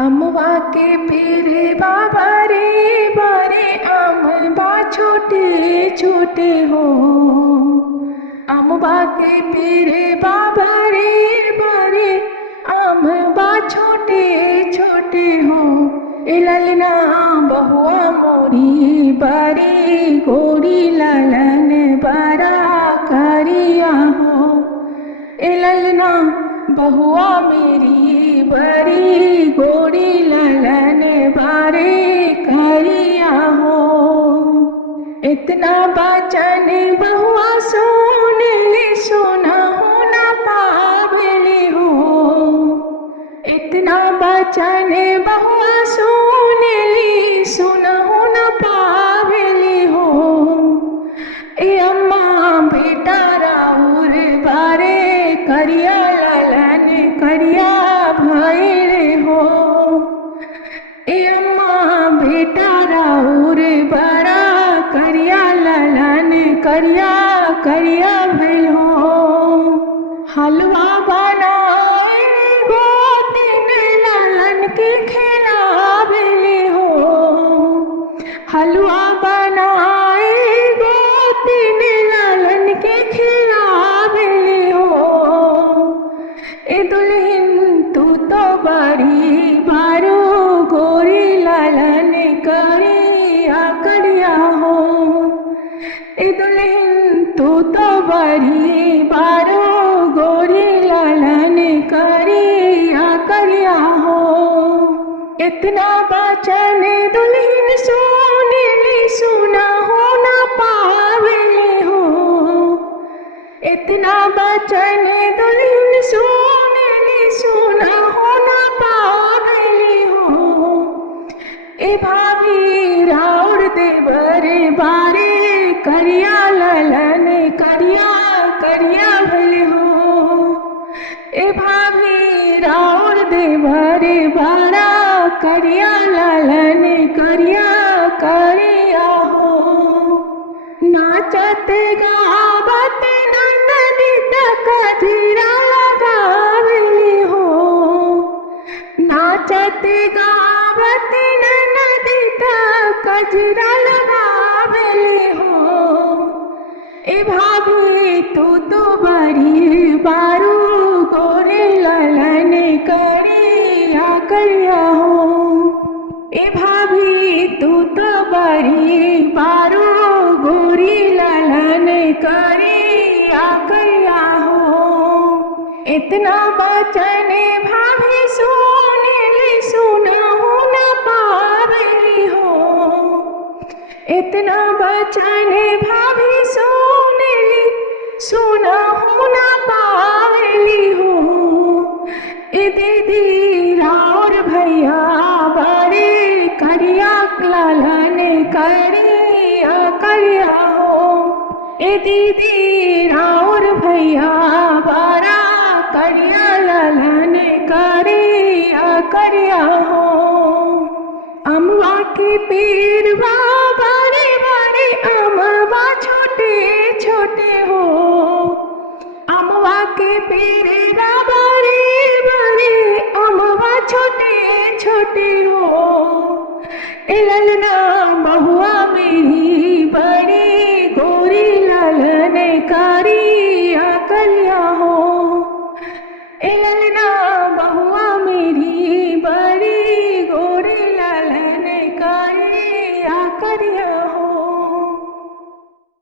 अमवा के पेरे बाबा रे बारे अमबा छोटे छोटे हो। अमवा के पेरे बाबा रे बारे अमबा छोटे छोटे हो। ललना बहुआ मोरी बारी गोरी ललन बरा करिया हो। ललना बहुआ मेरी बड़ी गोरी ललन बारे करिया हो। इतना बचन बहुआ सोने सोना होना पावली हो। इतना बचन बहुआ सोने सोना होना पावली हो। ए अम्मा बेटा राउर बारे करिया ललन करिया भैले हो। ए अम्मा बेटा राउर बड़ा करिया ललन करिया करिया भैल हो। हलवा बनाए गो दिन ललन के खिलावले हो। हलवा बनाए गो दिन ललन के खिलावले हो। ए दुल्हन तू तो बड़ी बारो गोरी ललन करिया करिया हो। ए दुल्हन तू तो बड़ी बारो गोरी ललन करिया करिया हो। इतना बचन दुल्हन सोने सुना होना पावले हो। इतना बचन दुल्हन सोने सुना होना पावली हो। ए भाभी राउर देवर बारे करिया ललन करिया करिया भले हो। ए भाभी राउर देवर बारा करिया ललन करिया करिया हो। नाचत गावत नदी तक कजरा लगावली हो। नाचत गावत नदी तक कजरा लगावली हो। ए भाभी तू तो बड़ी बारू गोरे ललन करिया करिया हो। ए भाभी तू तो बड़ी बारू गोरी ललन करिया करिया हो। इतना बचन भाभी सोने सुना होना पावली हो। इतना बचन भाभी सोने सुना होना पावली हो। ए दीदी राउर भैया बड़े करिया ललन करिया करिया हो। ए दीदी राउर भैया बड़ा करिया ललन करिया करिया हो। अमवा के पेड़ बारे बारे अमवा छोटे छोटे हो। अमवा के पेड़ बारे बारे अमवा छोटे छोटे हो। ललना बहुआ